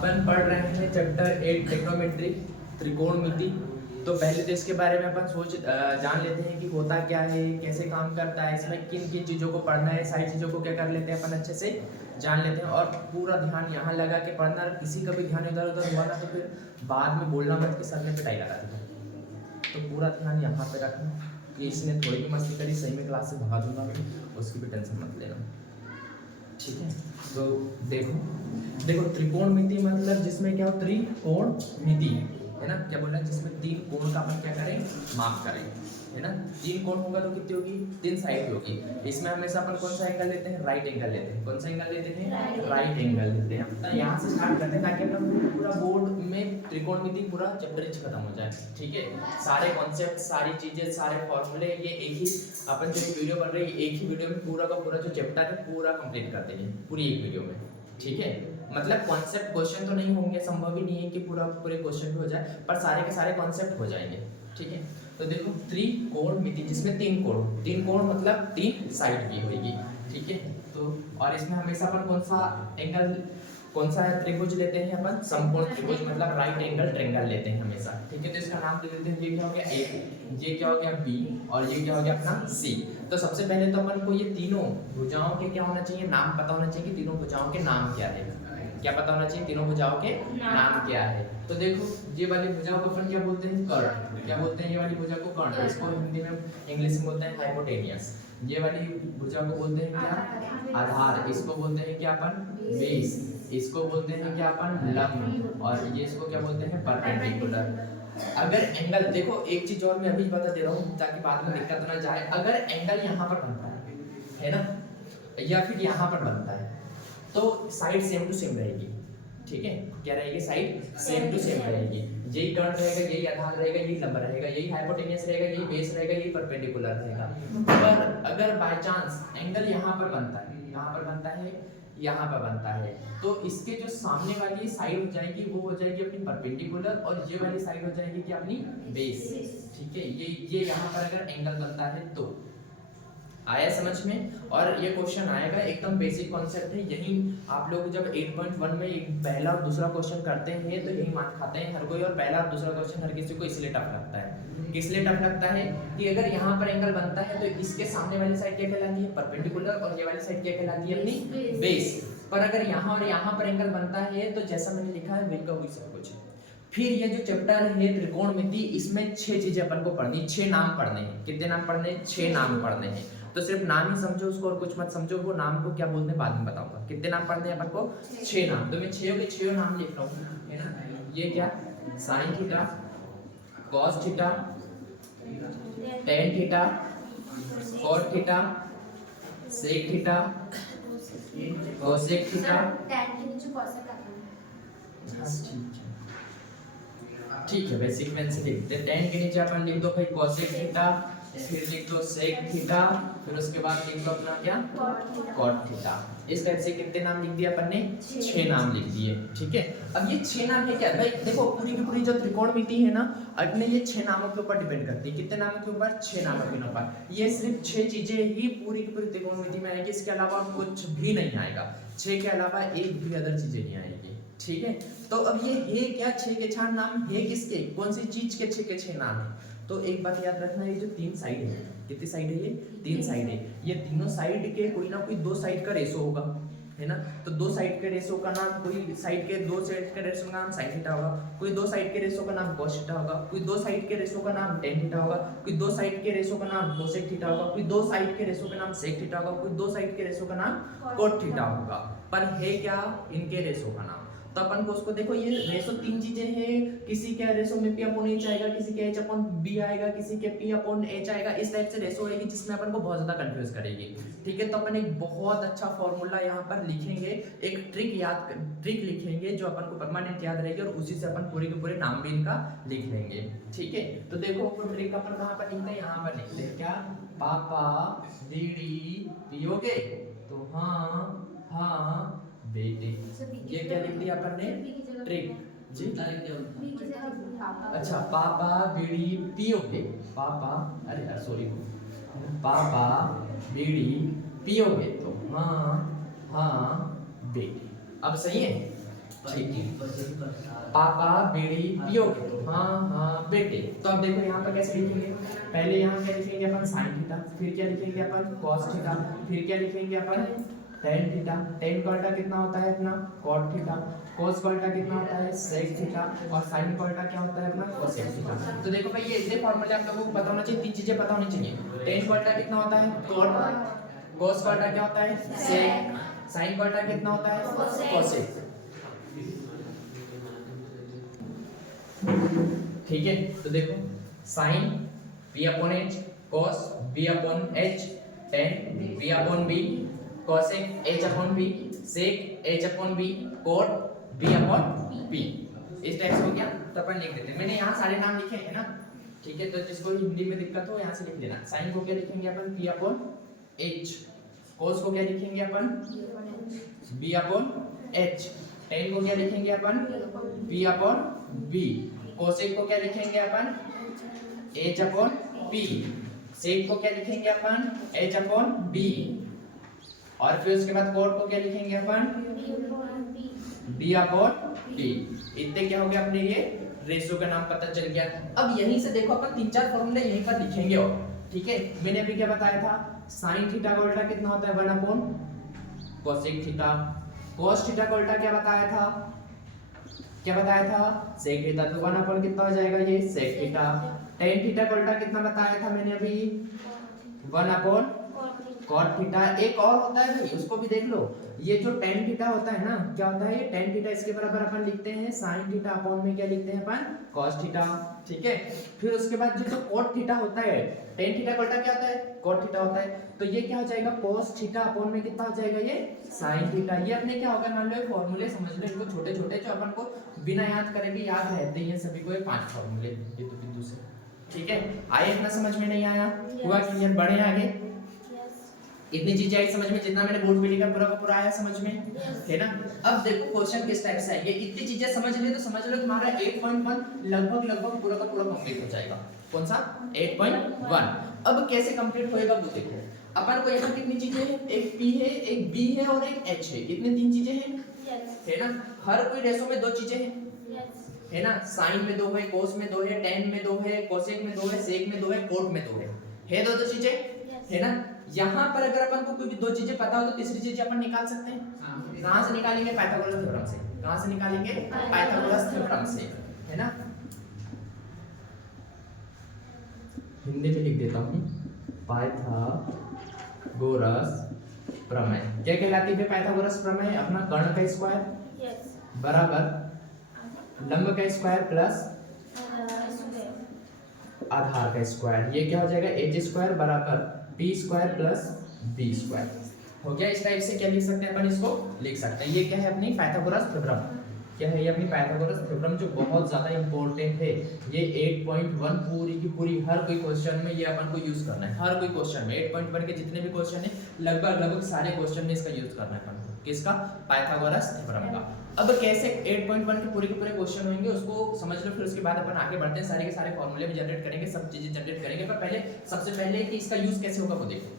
अपन पढ़ रहे हैं चैप्टर 8 ट्रिग्नोमेट्री, त्रिकोणमिति। तो पहले तो इसके बारे में अपन जान लेते हैं कि होता क्या है, कैसे काम करता है, इसमें किन किन चीज़ों को पढ़ना है, सारी चीज़ों को क्या कर लेते हैं अपन अच्छे से जान लेते हैं। और पूरा ध्यान यहाँ लगा के पढ़ना, किसी का भी ध्यान इधर उधर हुआ ना तो फिर बाद में बोलना मत कि सर ने पिटाई लगा दी। तो पूरा ध्यान यहाँ पे रखना कि इसने थोड़ी भी मस्ती करी सही में क्लास से भगा दूंगा, उसकी भी टेंशन मत लेना, ठीक है। तो देखो त्रिकोणमिति मतलब जिसमें क्या हो, त्रिकोणमिति है ना, क्या बोल रहा है, जिसमें तीन कोण का अपन क्या करें, माप करें, है ना। तीन कोण होगा तो कितनी होगी, तीन साइड होगी। इसमें हमेशा अपन कौन सा एंगल लेते हैं, राइट एंगल लेते हैं। कौन सा एंगल लेते हैं, राइट एंगल लेते हैं। तो यहाँ से स्टार्ट करते हैं ताकि अपना पूरा बोर्ड में त्रिकोणमिति पूरा चैप्टर खत्म हो जाए, ठीक है। सारे कॉन्सेप्ट, सारी चीजें, सारे फॉर्मूले ये एक ही अपन जो वीडियो बन रही है, एक ही वीडियो में पूरा का पूरा जो चैप्टर है पूरा कंप्लीट कर देंगे पूरी एक वीडियो में, ठीक है। मतलब कॉन्सेप्ट क्वेश्चन तो नहीं होंगे, संभव ही नहीं है कि पूरा पूरे क्वेश्चन हो जाए, पर सारे के सारे कॉन्सेप्ट हो जाएंगे, ठीक है। तो देखो त्रिकोणमिति जिसमें तीन कोण मतलब तीन साइड की होगी, ठीक है। तो और इसमें हमेशा अपन कौन सा त्रिभुज लेते हैं अपन, समकोण त्रिभुज मतलब राइट एंगल ट्रायंगल लेते हैं हमेशा, ठीक है। तो इसका नाम दे देते हैं, ये क्या हो गया ए, ये क्या हो गया बी, और ये क्या हो गया अपना सी। तो सबसे पहले तो अपन को ये तीनों भुजाओं के क्या होना चाहिए, नाम पता होना चाहिए कि तीनों भुजाओं के नाम क्या है, क्या पता होना चाहिए, तीनों भुजाओं के नाम क्या है। तो देखो ये वाली भुजाओं को अपन क्या बोलते हैं, कर्ण। क्या बोलते हैं ये वाली भुजा को, कर्ण। इसको हिंदी में इंग्लिश में बोलते हैं हाइपोटेनियस। ये वाली भुजा को बोलते हैं क्या, आधार। इसको बोलते हैं क्या अपन, बेस। इसको बोलते हैं क्या अपन, लंब। और ये इसको क्या बोलते हैं, परपेंडिकुलर। अगर एंगल देखो, एक चीज और मैं अभी बता दे रहा हूँ ताकि बाद में दिक्कत ना जाए। अगर एंगल यहाँ पर बनता है ना, या फिर यहाँ पर बनता है, तो साइड सेम टू सेम रहेगी, ठीक है। क्या रहेगी, साइड सेम टू सेम रहेगी। यही कर्ण रहेगा, यही आधार रहेगा, यही लंब रहेगा, यही हाइपोटेनियस रहेगा, यही बेस रहेगा, यही परपेंडिकुलर रहेगा। पर अगर बाय चांस एंगल यहाँ पर बनता है, यहाँ पर बनता है, यहाँ पर बनता है, तो इसके जो सामने वाली साइड हो जाएगी वो हो जाएगी अपनी परपेंडिकुलर, और ये वाली साइड हो जाएगी क्या, अपनी बेस, ठीक है। ये यहाँ पर अगर एंगल बनता है तो आया समझ में। और ये क्वेश्चन आएगा, एकदम बेसिक कॉन्सेप्ट है। यही आप लोग जब 8.1 में पहला और दूसरा क्वेश्चन करते हैं तो यही मान खाते हैं हर कोई। और पहला और दूसरा क्वेश्चन हर किसी को इसलिए टफ लगता है, किस लिए टफ लगता है कि अगर यहाँ पर एंगल बनता है तो इसके सामने वाली साइड क्या कहलाती है, परपेंडिकुलर, और ये वाली साइड क्या कहलाती है, अपनी बेस। पर अगर यहाँ और यहाँ पर एंगल बनता है तो जैसा मैंने लिखा है वही का वही सब कुछ। फिर ये जो चैप्टर है त्रिकोणमिति, इसमें 6 चीजें अपन को पढ़नी, 6 नाम पढ़ने हैं। कितने नाम पढ़ने हैं, 6 नाम पढ़ने हैं। तो सिर्फ नाम ही समझो उसको और कुछ मत समझो, वो नाम को क्या बोलते हैं बाद में बताऊंगा। कितने नाम पढ़ने हैं अपन को, 6 नाम। तो मैं 6 के 6 नाम लिख रहा हूँ, है ना। ये क्या, sine theta, cos theta, tan theta, cot theta, sec theta, cosec theta. ठीक है, भाई सीक्वेंस से लिखते हैं। टेन के नीचे अपन लिख दो भाई कोसेक थीटा, फिर लिख दो सेक थीटा, फिर उसके बाद लिख दो अपना क्या, कॉट थीटा। इस टाइप से कितने नाम लिख दिए अपन ने, 6 नाम लिख दिए, ठीक है। अब ये 6 नाम है क्या भाई, देखो पूरी की पूरी जो त्रिकोणमिति है ना, अपने ये 6 नामों के ऊपर डिपेंड करती है। कितने नामों के ऊपर, 6 नामों के ऊपर। ये सिर्फ 6 चीजें ही पूरी की पूरी त्रिकोणमिति में आएगी, इसके अलावा कुछ भी नहीं आएगा। 6 के अलावा एक भी अदर चीजें नहीं आएगी, ठीक है। तो अब ये है क्या, 6 के 6 नाम है किसके, कौन सी चीज के 6 के 6 नाम है। तो एक बात याद रखना, ये जो 3 साइड है, कितनी साइड है ये, 3 साइड है। ये तीनों साइड के कोई ना कोई 2 साइड का रेशो होगा, है ना। तो 2 साइड के रेशो का नाम, कोई साइड के 2 साइड के रेशो का नाम साइन थीटा होगा, कोई 2 साइड के रेशो का नाम कॉस थीटा होगा, कोई 2 साइड के रेशो का नाम टेन थीटा होगा, कोई 2 साइड के रेशो का नाम कोसेक थीटा होगा, कोई 2 साइड के रेशो का नाम सेक थीटा होगा, कोई 2 साइड के रेशो का नाम कॉट थीटा होगा। पर है क्या, इनके रेशो का नाम। तो अपन को उसको देखो, ये रेशो 3 चीजें हैं, किसी के रेशो में p अपॉन h आएगा, किसी के h अपॉन b आएगा, किसी के p अपॉन h आएगा। इस टाइप से रेशो आएगी जिसमें अपन को बहुत ज्यादा कंफ्यूज करेगी, ठीक है। तो अपन एक बहुत अच्छा फॉर्मूला यहाँ पर लिखेंगे, एक ट्रिक लिखेंगे जो अपन को परमानेंट याद रहेगी, और उसी से अपन पूरे के पूरे नाम भी इनका लिख लेंगे, ठीक है। तो देखो ट्रिक अपन कहाँ पर लिखते हैं, यहाँ पर लिखते हैं क्या, पापा दीदी पियोगे, तो हाँ बेटे। ये क्या लिख दिया अपन ने, ट्रिक जी। अच्छा, पापा बीड़ी पियोगे, पापा, अरे सॉरी, पापा बीड़ी पियोगे, तो हाँ बेटे। अब सही है, ठीक है। पापा बीड़ी पियोगे? हाँ हाँ बेटे। तो अब देखो यहाँ पर कैसे लिखेंगे, पहले यहाँ क्या लिखेंगे अपन साइन थीटा, फिर क्या लिखेंगे अपन कॉस थीटा, फिर क्या लिखेंगे अपन टेन थीटा। टेन का उल्टा कितना होता है अपना कॉट थीटा, कॉस का उल्टा कितना होता है सेक थीटा, और साइन का उल्टा क्या होता है अपना कोसेक थीटा। तो देखो भाई ये इतने फॉर्मूले आप लोगों को पता होना चाहिए, तीन चीजें पता होनी चाहिए। टेन का उल्टा कितना होता है कॉट, कॉस का उल्टा क्या होता है सेक, साइन का उल्टा कितना होता है कोसेक। ठीक है, तो देखो sine b upon h, cos b upon h, tan b upon b, cosec h upon b, sec h upon b, cot b upon b। इस टाइप से हो गया। तो अपन लिख देते हैं, मैंने यहाँ सारे नाम लिखे हैं ना। ठीक है, तो जिसको हिंदी में दिक्कत हो यहाँ से लिख लेना। साइन को क्या लिखेंगे अपन p अपॉन h, cos को क्या लिखेंगे अपन b अपॉन h, tan को क्या लिखेंगे अपन b अपॉन b, कोसेक को क्या लिखेंगे अपन h अपॉन p, सेक को क्या लिखेंगे अपन h अपॉन b, और फिर उसके बाद कोट को क्या लिखेंगे अपन b अपॉन p। इतने क्या हो गया अपने ये रेशियो का नाम पता चल गया। अब यहीं से देखो अपन तीन चार फॉर्मूले यहीं पर लिखेंगे। और ठीक है, मैंने अभी क्या बताया था साइन थीटा का उल्टा कितना होता है 1 upon cosec theta, cos theta का उल्टा क्या बताया था, क्या बताया था सेक थीटा, तो 1 अपॉन कितना हो जाएगा ये सेक थीटा। टेन थीटा का उल्टा कितना बताया था मैंने अभी 1 अपॉन कॉट थीटा। एक और होता है भाई उसको भी देख लो, ये जो टेन थीटा होता है ना क्या होता है ये टेन थीटा, इसके बराबर अपन लिखते हैं साइन थीटा अपॉन में क्या लिखते हैं अपन कॉस थीटा। ठीक है, फिर उसके बाद जो कॉट थीटा होता है, टेन थीटा का उल्टा क्या होता है कॉट थीटा होता है, तो ये क्या हो जाएगा cos थीटा अपॉन में कितना हो जाएगा ये sin थीटा। ये अपने क्या होगा मान लो फॉर्मूले समझ लो इनको छोटे छोटे जो अपन को बिना याद करे भी याद रहते हैं सभी को, ये 5 फॉर्मूले ये तो बिंदु से। ठीक है, आए इतना समझ में नहीं आया हुआ क्लियर, बढ़े आगे। इतनी चीजें आई समझ में, जितना मैंने बोर्ड पे लिखा पूरा का पूरा आया समझ में, है ना। अब देखो क्वेश्चन किस टाइप से आएंगे, इतनी चीजें समझ लिए तो समझ लो तुम्हारा 8.1 लगभग पूरा का पूरा कंप्लीट हो जाएगा। कौन सा 8.1। अब कैसे कंप्लीट होएगा वो देखो, अपन को यहाँ कितनी चीजें हैं, एक p है, एक b है और एक h है, कितनी तीन चीजें हैं है ना। हर कोई रेशो में दो चीजें हैं है ना, साइन में 2 है, कोस में 2 है, टेन में 2 है, कोसेक में 2 है, सेक में 2 है, कोट में 2 है दो चीजें है ना। यहाँ पर अगर अपन को कोई भी दो चीजें पता हो तो तीसरी चीज अपन निकाल सकते हैं। कहाँ से निकालेंगे पाइथागोरस थ्योरम से, कहाँ से निकालेंगे पाइथागोरस थ्योरम से, है ना। हिंदी में लिख देता हूँ पाइथागोरस प्रमेय। क्या कहलाती है पाइथागोरस प्रमेय, अपना कर्ण का स्क्वायर बराबर लंब का स्क्वायर प्लस आधार का स्क्वायर, ये क्या हो जाएगा एच स्क्वायर बराबर B square plus B square. हो गया। इस टाइप से क्या लिख सकते हैं अपन, इसको लिख सकते हैं। ये क्या है अपनी पाइथागोरस थ्योरम, क्या है ये अपनी पाइथागोरस थ्योरम जो बहुत ज्यादा इंपॉर्टेंट है। ये 8.1 पूरी की पूरी हर कोई क्वेश्चन में ये अपन को यूज करना है, हर कोई क्वेश्चन में 8.1 के जितने भी क्वेश्चन है लगभग सारे क्वेश्चन में इसका यूज करना है अपन को, किसका पाइथागोरस थ्योरम का। अब कैसे 8.1 के पूरे क्वेश्चन होंगे उसको समझ लो, फिर उसके बाद अपन आगे बढ़ते हैं, सारे के सारे फॉर्मूले भी जनरेट करेंगे, सब चीजें जनरेट करेंगे। पर पहले सबसे पहले कि इसका यूज कैसे होगा वो देखो।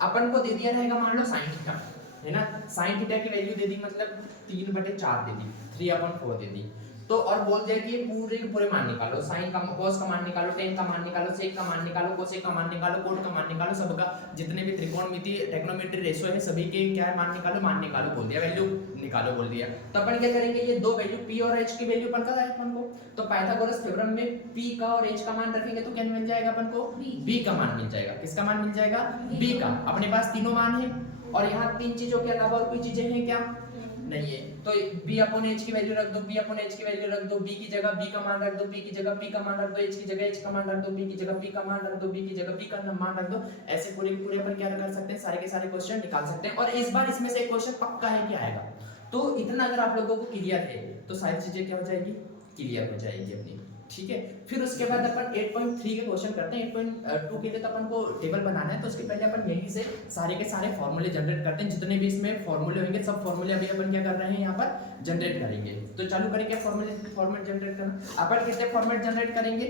अपन को दे दिया रहेगा मान लो साइन थीटा है ना, साइन थीटा की वैल्यू दे दी मतलब 3/4 दे दी, 3/4 दे दी। तो और बोल दिया कि ये पूरे के पूरे मान निकालो, साइन का cos का मान निकालो, tan का मान निकालो, sec का मान निकालो, cosec का मान निकालो, cot का मान निकालो, सबका जितने भी त्रिकोणमिति ट्रिग्नोमेट्री रेशियो है सभी के क्या मान निकालो बोल दिया, वैल्यू निकालो बोल दिया। तो अपन क्या करेंगे, ये दो वैल्यू p और h की वैल्यू पता है अपन को, तो पाइथागोरस थ्योरम में p का और h का मान रखेंगे तो क्या मिल जाएगा अपन को b का मान मिल जाएगा। किसका मान मिल जाएगा b का। अपने पास तीनों मान है और यहाँ तीन चीजों के अलावा और कोई चीजें हैं क्या नहीं है, तो b अपॉन h की वैल्यू रख दो, b अपॉन h की वैल्यू रख दो, b की जगह b का मान रख दो, p की जगह p का मान रख दो, h की जगह h का मान रख दो, b की जगह p का मान रख दो, b की जगह p का मान रख दो। ऐसे पूरे पूरे अपन क्या कर सकते हैं, सारे के सारे क्वेश्चन निकाल सकते हैं। और इस बार इसमें से एक क्वेश्चन पक्का है कि आएगा। तो इतना अगर आप लोगों को क्लियर है तो सारी चीजें क्या हो जाएगी, क्लियर हो जाएगी अपनी। ठीक है, फिर उसके बाद अपन 8.3 के क्वेश्चन करते हैं। 8.2 के लिए तो अपन को टेबल बनाना है, तो उसके पहले अपन यहीं से सारे के सारे फॉर्मूले जनरेट करते हैं। जितने भी इसमें फॉर्मूले होंगे सब फॉर्मूले अभी अपन क्या कर रहे हैं यहाँ पर जनरेट करेंगे। तो चालू करेंगे फॉर्मेट जनरेट करना। अपन कितने फॉर्मेट जनरेट करेंगे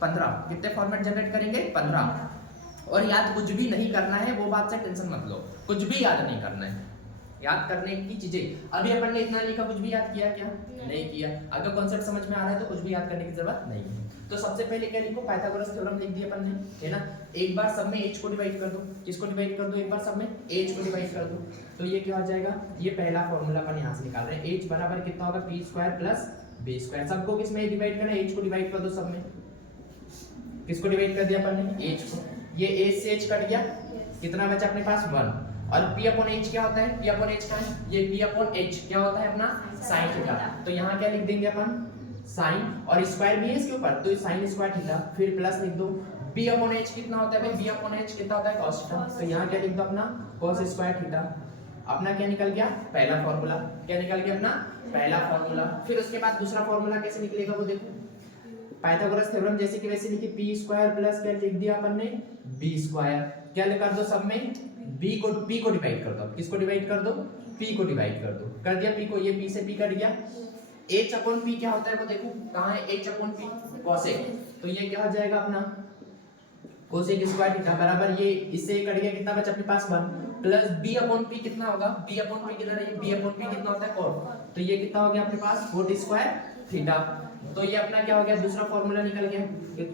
15। कितने फॉर्मेट जनरेट करेंगे 15। और याद कुछ भी नहीं करना है, वो बात से टेंशन मत लो, कुछ भी याद नहीं करना है। याद करने की चीजें। अभी अपन ने इतना लिखा, कुछ भी याद किया क्या? नहीं किया। अगर कॉन्सेप्ट समझ में आ रहा है तो कुछ भी याद करने की जरूरत नहीं है। तो सबसे पहले क्या लिखो, पाइथागोरस थ्योरम लिख दिया अपन ने, है ना। एक बार सब में h को डिवाइड कर दो। किसको डिवाइड कर दो? एक बार सब में h को डिवाइड कर दो। तो ये क्या हो जाएगा? ये पहला फॉर्मूला अपन यहाँ से निकाल रहे हैं। h बराबर कितना होगा? p square plus b square. सबको किस में डिवाइड करना है? h को डिवाइड कर दो सब में। किसको डिवाइड कर दिया अपन ने? h को। ये h से h कट गया, कितना बचा अपने पास? 1। और p अपॉन h क्या होता है? p अपॉन h क्या है? ये p अपॉन h क्या होता है अपना? sin theta. तो यहाँ क्या लिख देंगे अपन? sin, और स्क्वायर भी है इसके ऊपर, तो sin स्क्वायर थीटा, फिर प्लस लिख दो। b अपॉन h कितना होता है भाई? b अपॉन h कितना होता है? cos theta. तो यहाँ क्या लिख दो अपना? cos square theta. अपना क्या निकल गया? पहला फॉर्मूला। क्या निकल गया अपना? पहला फॉर्मूला। फिर उसके बाद दूसरा फॉर्मूला कैसे निकलेगा वो देखो। पाइथागोरस थ्योरम जैसे कि वैसे लिखी, p स्क्वायर प्लस क्या लिख दिया अपन ने? b square. क्या कर दो सब में? p को डिवाइड कर दो। किसको डिवाइड कर दो? p को डिवाइड कर दो। कर दिया p को, ये p से p कट गया। h अपॉन p क्या होता है वो देखो, कहाँ है h अपॉन p? cosec। तो ये क्या हो जाएगा अपना? cosec स्क्वायर थीटा बराबर, ये इससे कट गया, कितना बचा अपने पास? 1 प्लस b अपॉन p कितना होगा? b अपॉन p कितना है? b अपॉन p कितना होता है? cot। तो ये कितना हो गया अपने पास? cot square theta. तो ये अपना क्या हो गया? दूसरा फॉर्मूला निकल गया।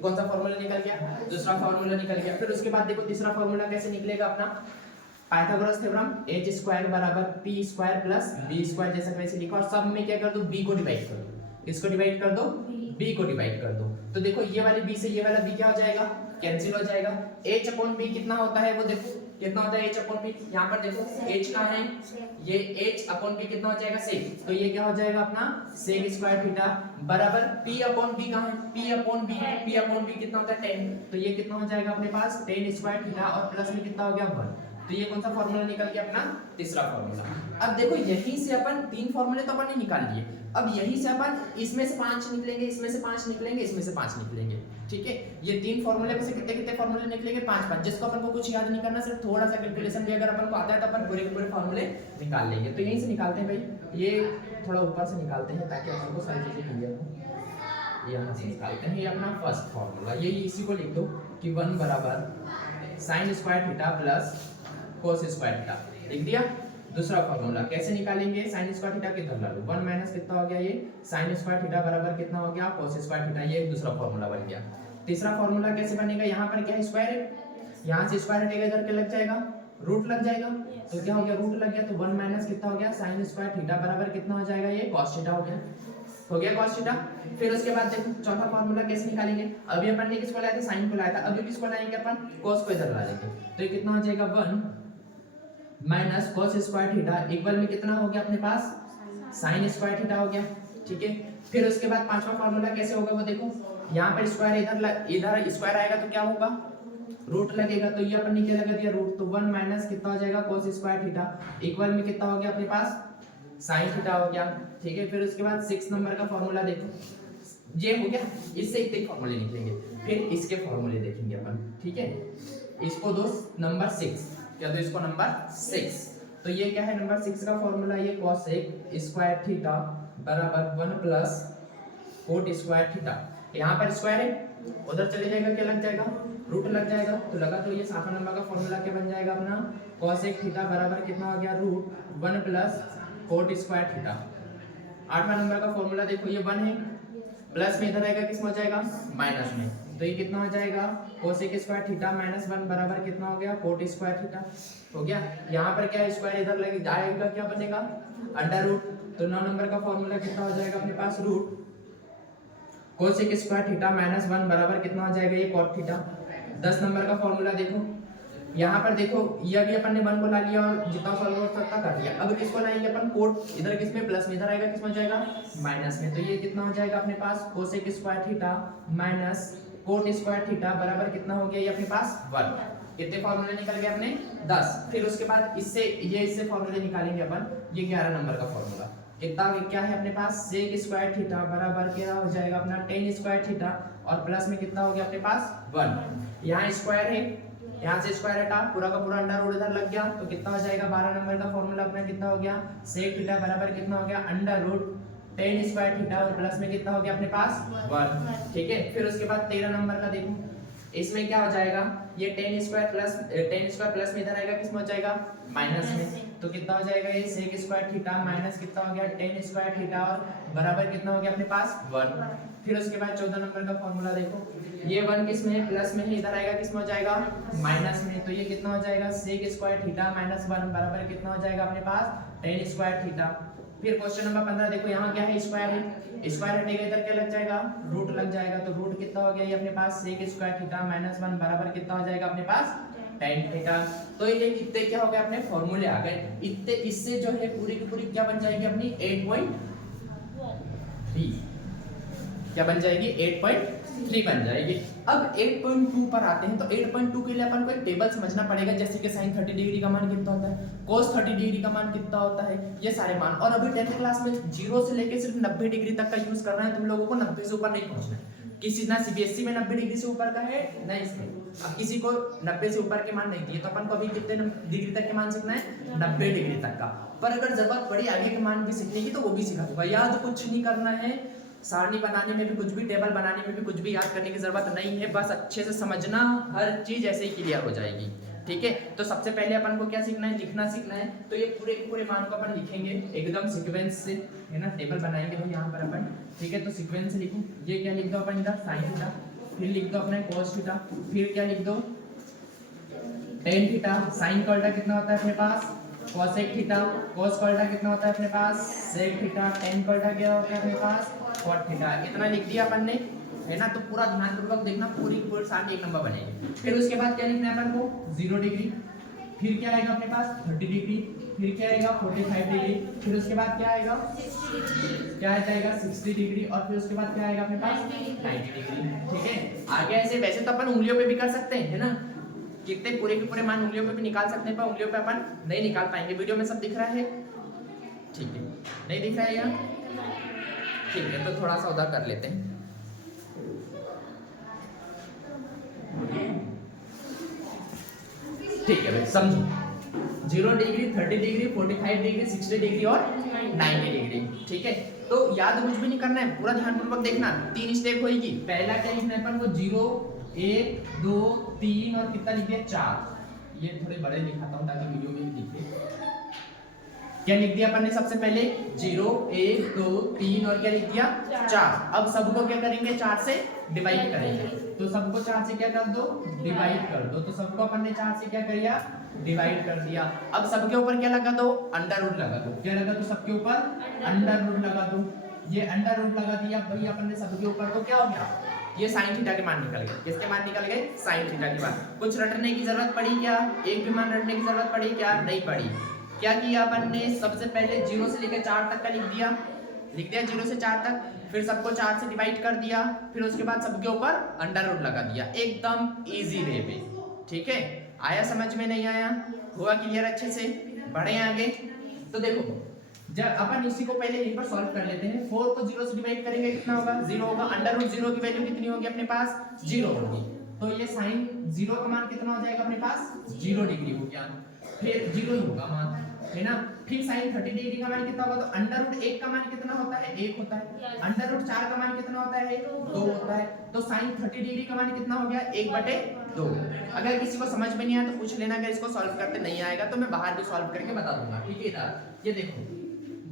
कौन सा फॉर्मूला निकल गया? दूसरा फॉर्मूला निकल गया। फिर उसके बाद देखो तीसरा फॉर्मूला कैसे निकलेगा अपना। पाइथागोरस थ्योरम h स्क्वायर बराबर p square plus b square, जैसा वैसे लिखा, और सब में क्या कर दो? b को डिवाइड कर दो। किसको डिवाइड कर दो? b को डिवाइड कर दो। तो देखो ये वाले b से ये वाला b क्या हो जाएगा? कैंसिल हो जाएगा। h अपॉन b कितना होता है वो देखो, कितना होता है h अपॉन b? यहाँ पर देखो h कहाँ है? ये h अपॉन b कितना हो जाएगा? सेक। तो ये क्या हो जाएगा अपना? सेक स्क्वायर थीटा बराबर p अपॉन b कहाँ है? p अपॉन b कितना होता है? 10। तो ये कितना हो जाएगा अपने पास? 10 स्क्वायर थीटा, और प्लस में कितना हो गया? 1। तो ये कौन सा फॉर्मूला निकल गया अपना? तीसरा फॉर्मूला। अब देखो यहीं से अपन 3 फॉर्मूले तो अपन ने निकाल लिए। अब यहीं से अपन इसमें से 5 निकलेंगे, इसमें से 5 निकलेंगे, इसमें से 5 निकलेंगे। ठीक है, ये 3 फॉर्मूले में से कितने कितने फॉर्मूले निकलेंगे? 5 जिसको अपन को कुछ याद नहीं करना, सिर्फ थोड़ा सा कैलकुलेशन भी अगर अपन को आता है तो अपन पूरे के पूरे फॉर्मूले निकाल लेंगे। तो यहीं से निकालते हैं भाई, ये थोड़ा ऊपर से निकालते हैं ताकि अपन को सारी चीजें क्लियर हो। यहाँ से निकालते हैं ये अपना फर्स्ट फॉर्मूला। ये इसी को लिख दो कि 1 बराबर sin square theta plus cos square theta. लिख दिया। दूसरा फॉर्मूला कैसे निकालेंगे? sin स्क्वायर थीटा किधर ला लो? 1 माइनस कितना हो गया? ये sin स्क्वायर थीटा बराबर कितना हो गया? cos square theta. ये एक दूसरा फॉर्मूला बन गया। तीसरा फॉर्मूला कैसे बनेगा? यहाँ पर क्या है? स्क्वायर है, यहाँ से स्क्वायर हटेगा, इधर क्या लग जाएगा? रूट लग जाएगा। तो क्या हो गया? रूट लग गया, तो 1 माइनस कितना हो गया? sin स्क्वायर थीटा बराबर कितना हो जाएगा? ये cos थीटा हो गया। हो गया cos थीटा। फिर उसके बाद देखो चौथा फॉर्मूला कैसे निकालेंगे? अभी अपन ने किसको लाया था? sin को लाया था। अभी किसको लाएंगे अपन? cos को इधर ला लेंगे। तो ये कितना हो जाएगा? 1 minus cos square theta equal में कितना हो गया अपने पास? sin स्क्वायर थीटा हो गया। ठीक है, फिर उसके बाद पांचवा फॉर्मूला कैसे होगा वो देखो। यहाँ पर स्क्वायर इधर स्क्वायर आएगा तो क्या होगा? रूट लगेगा। तो ये अपन ने क्या लगा दिया? रूट। तो 1 माइनस कितना हो जाएगा? cos स्क्वायर थीटा इक्वल में कितना हो गया अपने पास? sin थीटा हो गया। ठीक है, फिर उसके बाद 6 नंबर का फॉर्मूला देखो, ये हो गया। इससे इतने फॉर्मूले निकलेंगे। फिर इसके फॉर्मूले देखेंगे अपन। ठीक है, इसको दो नंबर 6, क्या दो इसको नंबर 6। तो ये क्या है? नंबर 6 का फॉर्मूला ये cosec स्क्वायर थीटा बराबर 1 प्लस cot स्क्वायर थीटा। यहाँ पर स्क्वायर है, उधर चले जाएगा, क्या लग जाएगा? रूट लग जाएगा। तो लगा, तो ये 7वां नंबर का फॉर्मूला क्या बन जाएगा अपना? cosec थीटा बराबर कितना हो गया? Root 1 plus cot square theta. 8वां नंबर का फॉर्मूला देखो, ये 1 है, प्लस में इधर आएगा, किस में हो जाएगा? माइनस में। तो ये कितना हो जाएगा? cosec स्क्वायर थीटा माइनस 1 बराबर कितना हो गया? cot स्क्वायर थीटा हो गया। यहाँ पर क्या है? स्क्वायर इधर लगे जाएगा, क्या बनेगा? Under root. तो 9 नंबर का फॉर्मूला कितना हो जाएगा अपने पास? Root cosec square theta minus 1 बराबर कितना हो जाएगा? ये cot थीटा। 10 नंबर का फॉर्मूला देखो, यहाँ पर देखो ये भी अपन ने 1 को ला लिया और जितना सॉल्व हो सकता कर लिया। अब किसको लाएंगे अपन? कोट इधर किस में? प्लस में। इधर आएगा, किस में जाएगा? माइनस में। तो ये कितना हो जाएगा अपने पास? cosec square theta minus cot square theta बराबर कितना हो गया? ये अपने पास 1। कितने फॉर्मूले निकल गए अपने? 10। फिर उसके बाद इससे फॉर्मूले निकालेंगे अपन। ये 11 नंबर का फॉर्मूला कितना क्या है अपने पास? sec स्क्वायर थीटा बराबर क्या हो जाएगा अपना? tan स्क्वायर थीटा, और प्लस में कितना हो गया अपने पास? 1। यहाँ स्क्वायर है, यहाँ से स्क्वायर हटा, पूरा का पूरा अंडर रूट इधर लग गया, तो कितना हो जाएगा? 12 नंबर का फॉर्मूला अपना कितना हो गया? sec थीटा बराबर कितना हो गया? Under root tan square theta, और प्लस में कितना हो गया अपने पास? 1। ठीक है, फिर उसके बाद 13 नंबर का देखो, इसमें क्या हो जाएगा? ये tan स्क्वायर प्लस में इधर आएगा, किस में हो जाएगा? माइनस में। तो कितना हो जाएगा ये सेक स्क्वायर थीटा माइनस कितना हो गया टेन स्क्वायर थीटा और बराबर कितना हो गया अपने पास 1। फिर उसके बाद 14 नंबर का फॉर्मूला देखो, ये 1 किस में है प्लस में है, इधर आएगा किस में हो जाएगा माइनस में, तो ये कितना हो जाएगा सेक स्क्वायर थीटा माइनस 1 बराबर कितना हो जाएगा अपने पास टेन स्क्वायर थीटा। फिर क्वेश्चन नंबर 15 देखो, यहाँ क्या है स्क्वायर है, स्क्वायर हटेगा इधर क्या लग जाएगा रूट लग जाएगा, तो रूट कितना हो गया ये अपने पास सेक स्क्वायर थीटा माइनस 1 बराबर कितना हो जाएगा अपने पास tan थीटा। तो ये इतने क्या हो गए अपने फॉर्मूले आ गए, इतने इससे जो है पूरी की पूरी क्या बन जाएगी अपनी 8.3, क्या बन जाएगी 8.3 बन जाएगी। अब 8.2 पर आते हैं, तो 8.2 के लिए अपन को एक टेबल समझना पड़ेगा, जैसे कि sin 30 डिग्री का मान कितना होता है, cos 30 डिग्री का मान कितना होता है, ये सारे मान। और अभी 10th क्लास में 0 से लेके सिर्फ 90 डिग्री तक का यूज करना है, तुम लोगों को 90 से ऊपर नहीं पहुंचना है। किसी ना सीबीएसई में 90 डिग्री से ऊपर का है ना इसमें, अब किसी को 90 से ऊपर के मान नहीं दिए, तो अपन को अभी कितने डिग्री तक के मान सीखना है 90 डिग्री तक का। पर अगर जरूरत पड़ी आगे के मान भी सीखने की तो वो भी सिखा दूंगा, याद कुछ नहीं करना है, सारणी बनाने में भी कुछ भी, टेबल बनाने में भी कुछ भी याद करने की जरूरत नहीं है, बस अच्छे से समझना, हर चीज ऐसे ही क्लियर हो जाएगी। ठीक है, तो सबसे पहले अपन को क्या सीखना है, लिखना सीखना है। तो ये पूरे के पूरे मान को अपन लिखेंगे एकदम सीक्वेंस से, है ना, टेबल बनाएंगे तो यहाँ पर अपन, ठीक है, तो सीक्वेंस से लिखूं, ये क्या लिख दो अपन इधर साइन थीटा, फिर लिख दो अपना cos थीटा, फिर क्या लिख दो tan थीटा, साइन का उल्टा कितना होता है अपने पास cosec थीटा, cos का उल्टा कितना होता है अपने पास sec थीटा, tan का उल्टा क्या होता है अपने पास cot थीटा। इतना लिख दिया अपन ने, है ना, तो पूरा ध्यानपूर्वक देखना, पूरी पूरी सारणी एक नंबर बनेगी। फिर उसके बाद क्या लिखना है अपन को 0 डिग्री, फिर क्या आएगा अपने पास 30 डिग्री, फिर क्या आएगा 45 डिग्री, फिर उसके बाद क्या आएगा क्या आ जाएगा 60 डिग्री, और फिर उसके बाद क्या आएगा अपने पास 90 डिग्री। ठीक है, आगे ऐसे वैसे तो अपन उंगलियों पे भी कर सकते हैं, है ना, कितने पूरे के पूरे मान उंगलियों पे भी निकाल सकते हैं, पर उंगलियों पे अपन नहीं निकाल पाएंगे। वीडियो में सब दिख रहा है, ठीक है, नहीं दिख रहा है यहाँ, ठीक है, तो थोड़ा सा उधर कर लेते हैं। ठीक है भाई, समझो 0 डिग्री 30 डिग्री 45 डिग्री 60 डिग्री और 90 डिग्री। ठीक है, तो याद कुछ भी नहीं करना है, पूरा ध्यानपूर्वक देखना। 3 स्टेप होगी, पहला क्या लिखना है अपन को 0 1 2 3 और कितना लिख दिया 4, ये थोड़े बड़े लिखाता हूँ ताकि वीडियो में भी दिखे। क्या लिख दिया अपन ने सबसे पहले 0 1 2 3 और क्या लिख दिया 4। अब सबको क्या करेंगे 4 से डिवाइड करेंगे, तो सबको 4 से क्या कर दो डिवाइड कर दो, तो सबको अपन ने 4 से क्या कर दिया डिवाइड कर दिया। अब सबके ऊपर क्या लगा दो अंडर रूट लगा दो, क्या लगा दो सबके ऊपर अंडर रूट लगा दो, ये अंडर रूट लगा दिया भाई अपन ने सबके ऊपर, तो क्या हो गया ये साइन थीटा के मान निकल गए। किसके मान निकल गए साइन थीटा के मान। कुछ रटने की जरूरत पड़ी क्या, एक भी मान रटने की जरूरत पड़ी क्या, नहीं पड़ी। क्या किया अपन ने सबसे पहले 0 से लेकर 4 तक का लिख दिया 0 से 4 तक, फिर सबको 4 से डिवाइड कर दिया, फिर उसके बाद सबके ऊपर अंडर रूट लगा दिया, एकदम इजी वे पे। ठीक है, आया समझ में नहीं आया, हुआ क्लियर अच्छे से, बढ़े आगे। तो देखो जब अपन इसी को पहले यहीं पर सॉल्व कर लेते हैं, 4 को 0 से डिवाइड करेंगे कितना होगा 0 होगा, अंडर रूट 0 की वैल्यू कितनी होगी अपने पास 0 होगी, तो ये साइन 0 का मान कितना हो जाएगा अपने पास 0 डिग्री हो गया, फिर 0 ही होगा मान, है ना। फिर साइन 30 डिग्री का मान कितना होगा, तो अंडर रूट 1 का मान कितना होता है 1 होता है, अंडर रूट 4 का मान कितना होता है 2 होता है, तो साइन 30 डिग्री का मान कितना हो गया 1/2। अगर किसी को समझ में नहीं आया तो पूछ लेना, अगर इसको सॉल्व करते नहीं आएगा तो मैं बाहर भी सॉल्व करके बता दूंगा। ठीक है, इधर ये देखो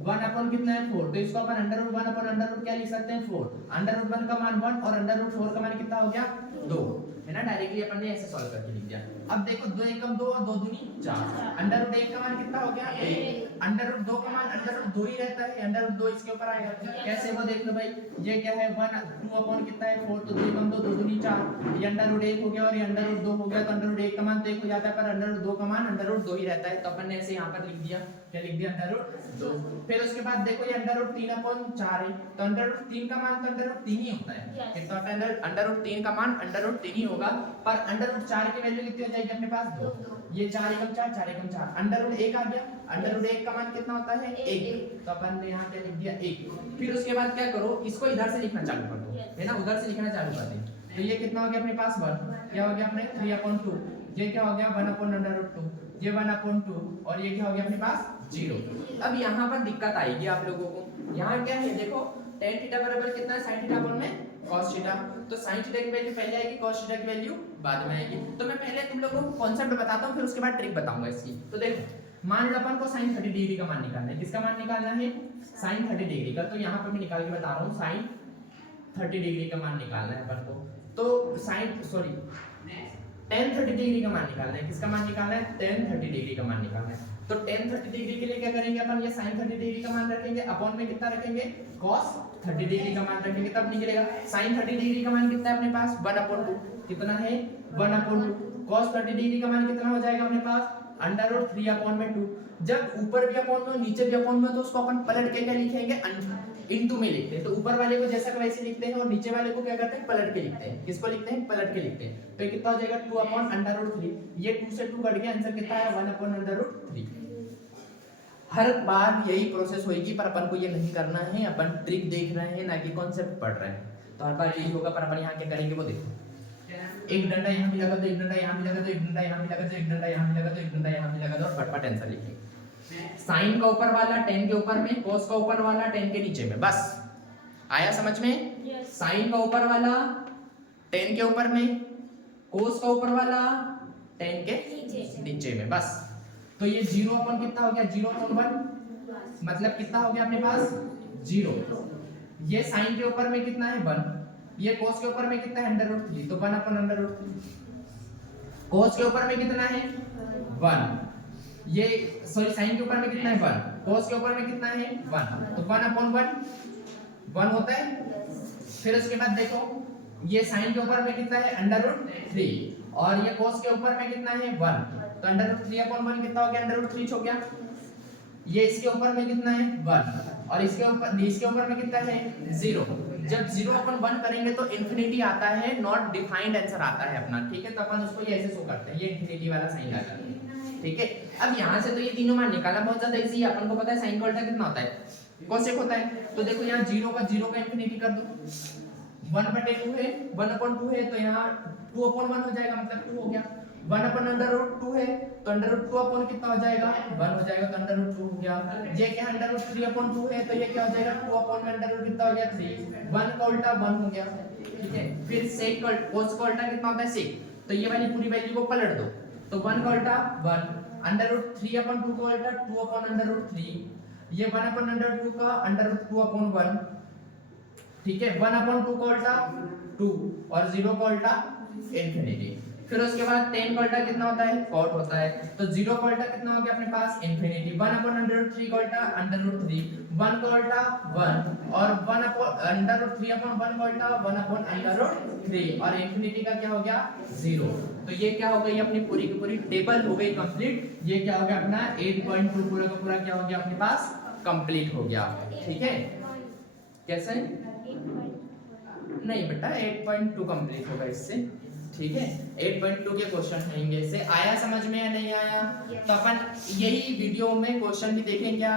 1 अपॉन कितना है 4, तो इसको अपन under root 1 upon under root क्या लिख सकते हैं 4, अंडर रूट 1 का मान 1 और अंडर रूट 4 का मान कितना हो गया 2, है ना, डायरेक्टली अपन ने ऐसे सॉल्व करके लिख दिया। अब देखो 2 एकम 2 और 2 दूनी 4, अंडर रूट 1 का मान कितना हो गया 1, अंडर रूट 2 का मान अंडर रूट 2 ही रहता है, अंडर रूट 2 इसके ऊपर आएगा, कैसे वो देख लो भाई, ये क्या है 1 2 अपॉन कितना है 4, तो 2 एकम 2 2 दूनी 4, ये अंडर रूट 1 हो गया और ये अंडर रूट 2 हो गया, तो अंडर रूट 1 का मान तो 1 हो जाता है, पर अंडर रूट 2 का मान अंडर रूट 2 ही रहता है, तो अपन ने ऐसे यहां पर लिख दिया, क्या लिख दिया अंडर रूट 2। फिर उसके बाद देखो ये अंडर रूट 3 अपॉन 4 है, तो अंडर रूट 3 का मान तो अंडर रूट 3 ही होता है, कितना होता है अंडर रूट 3 का मान अंडर रूट 3 ही होगा, पर अंडर रूट 4 की वैल्यू कितनी हो जाएगी अपने पास 2, ये 4 एकम 4 4 एकम 4, अंडर रूट 1 आ गया, अंडर रूट 1 का मान कितना होता है 1, तो अपन ने यहां पे लिख दिया 1। फिर उसके बाद क्या करो, इसको इधर से लिखना चालू कर दो, है ना, उधर से लिखना चालू कर दे, तो ये कितना हो गया अपने पास 1, क्या हो गया अपने 3/2, ये क्या हो गया 1 अपॉन अंडर रूट 2, ये 1/2 और ये क्या हो गया अपने पास 0। अब यहाँ पर दिक्कत आएगी आप लोगों को, यहाँ क्या है देखो tan थीटा बराबर कितना है sin थीटा अपॉन में cos थीटा, तो sin थीटा की वैल्यू पहले आएगी, cos थीटा की वैल्यू बाद में आएगी। तो मैं पहले तुम लोगों को कॉन्सेप्ट बताता हूँ, फिर उसके बाद ट्रिक बताऊंगा इसकी। तो देखो मान लो अपन को sin 30 डिग्री का मान निकालना है। किसका मान निकालना है? sin 30 डिग्री का। तो यहाँ पर मैं निकाल के बता रहा हूँ, sin 30 डिग्री का मान निकालना है अपन को। तो tan 30 डिग्री का मान निकालना है। किसका मान निकालना है? tan 30 डिग्री का मान निकालना है। तो tan 30 डिग्री के लिए क्या करेंगे अपन? ये sin 30 डिग्री का मान रखेंगे, अपॉन में कितना रखेंगे? cos 30 डिग्री का मान रखेंगे, तब निकलेगा sin 30 डिग्री का मान कितना है अपने पास? 1/2। कितना है? 1/2। cos 30 डिग्री का मान कितना हो जाएगा अपने पास? √3/2। जब ऊपर भी अपॉन में नीचे भी अपॉन में, तो उसको अपन पलट के क्या लिखेंगे? इनटू में लिखते हैं। तो ऊपर वाले को जैसा का वैसे लिखते हैं और नीचे वाले को क्या करते हैं? पलट के लिखते हैं। किसको लिखते हैं? पलट के लिखते हैं। तो ये कितना हो जाएगा? 2/√3। ये 2 से 2 कट गया, आंसर कितना है? 1/√3। हर बार यही प्रोसेस होगी, पर अपन को ये नहीं करना है, अपन ट्रिक देख रहे हैं ना कि कॉन्सेप्ट पढ़ रहे हैं। तो हर बार यही होगा, पर अपन यहाँ क्या करेंगे वो देखो। एक डंडा यहाँ भी लगा दो, एक डंडा यहाँ भी लगा दो, एक डंडा यहाँ भी लगा दो, एक डंडा यहाँ भी लगा दो, एक डंडा यहाँ भी लगा दो, और फटाफट आंसर लिखेंगे। साइन का ऊपर वाला 10 के ऊपर में, cos का ऊपर वाला 10 के नीचे में। बस आया समझ में? साइन का ऊपर वाला 10 के ऊपर में, cos का ऊपर वाला 10 के नीचे में। बस तो ये 0 अपन कितना हो गया? 0/1, मतलब कितना हो गया अपने पास? 0। ये साइन के ऊपर में कितना है? 1। ये cos के ऊपर में कितना है? √3, तो 1/√3। cos के ऊपर में कितना है? 1। ये साइन के ऊपर में कितना है? 1। cos के ऊपर में कितना है? 1, तो 1/1 1 होता है। फिर उसके बाद देखो, ये साइन के ऊपर में कितना है? √3, और ये cos के ऊपर में कितना है? 1, तो √3/1 कितना हो गया? √3 हो गया। ये इसके ऊपर में कितना है? 1, और इसके ऊपर में कितना है? 0। जब 0/1 करेंगे तो इंफिनिटी आता है, नॉट डिफाइंड आंसर आता है अपना, ठीक है। तो अपन उसको ये ऐसे शो करते हैं, ये इंफिनिटी वाला साइन लगा देते हैं, ठीक है। अब यहाँ से तो ये तीनों मान निकाला, बहुत ज्यादा इजी है। अपन को पता है साइन का उल्टा कितना होता है? कोसेक होता है। तो देखो यहाँ 0 का इंफिनिटी कर दो, 1/2 है, 1/2 है, तो यहाँ 2/1 हो जाएगा, मतलब 2 हो गया। 1/√2 है, तो √2 कितना हो जाएगा? 1 हो जाएगा, तो √2 हो गया। ये क्या √3/2 है, तो ये क्या हो जाएगा? 2/√, कितना हो गया? 3। 1 का उल्टा 1 हो गया, ठीक है। फिर सेक का cos का उल्टा कितना होता है? सेक। तो ये वाली पूरी वैल्यू को पलट दो, तो 1 का उल्टा 1, √3/2 का उल्टा 2/√3, ये 1/√2 का √2/1, ठीक है। 1/2 का उल्टा 2, और 0 का उल्टा इंफिनिटी। फिर उसके बाद 10 का उल्टा कितना होता है? cot होता है। तो 0 का उल्टा कितना हो गया अपने पास? इंफिनिटी। 1/√3 का उल्टा √3, 1 का उल्टा 1, और 1/√3/1 का उल्टा 1/√3, और इंफिनिटी का क्या हो गया? 0। तो ये क्या हो गई? अपनी पूरी की पूरी टेबल हो गई कंप्लीट। ये क्या हो गया अपना? 8.2 पूरा का पूरा क्या हो गया अपने पास? कंप्लीट हो गया, ठीक है। कैसे? नहीं बेटा, 8.2 कंप्लीट होगा इससे, ठीक है। 8.2 के क्वेश्चन रहेंगे इससे। आया समझ में या नहीं आया? तो अपन यही वीडियो में क्वेश्चन भी देखें क्या?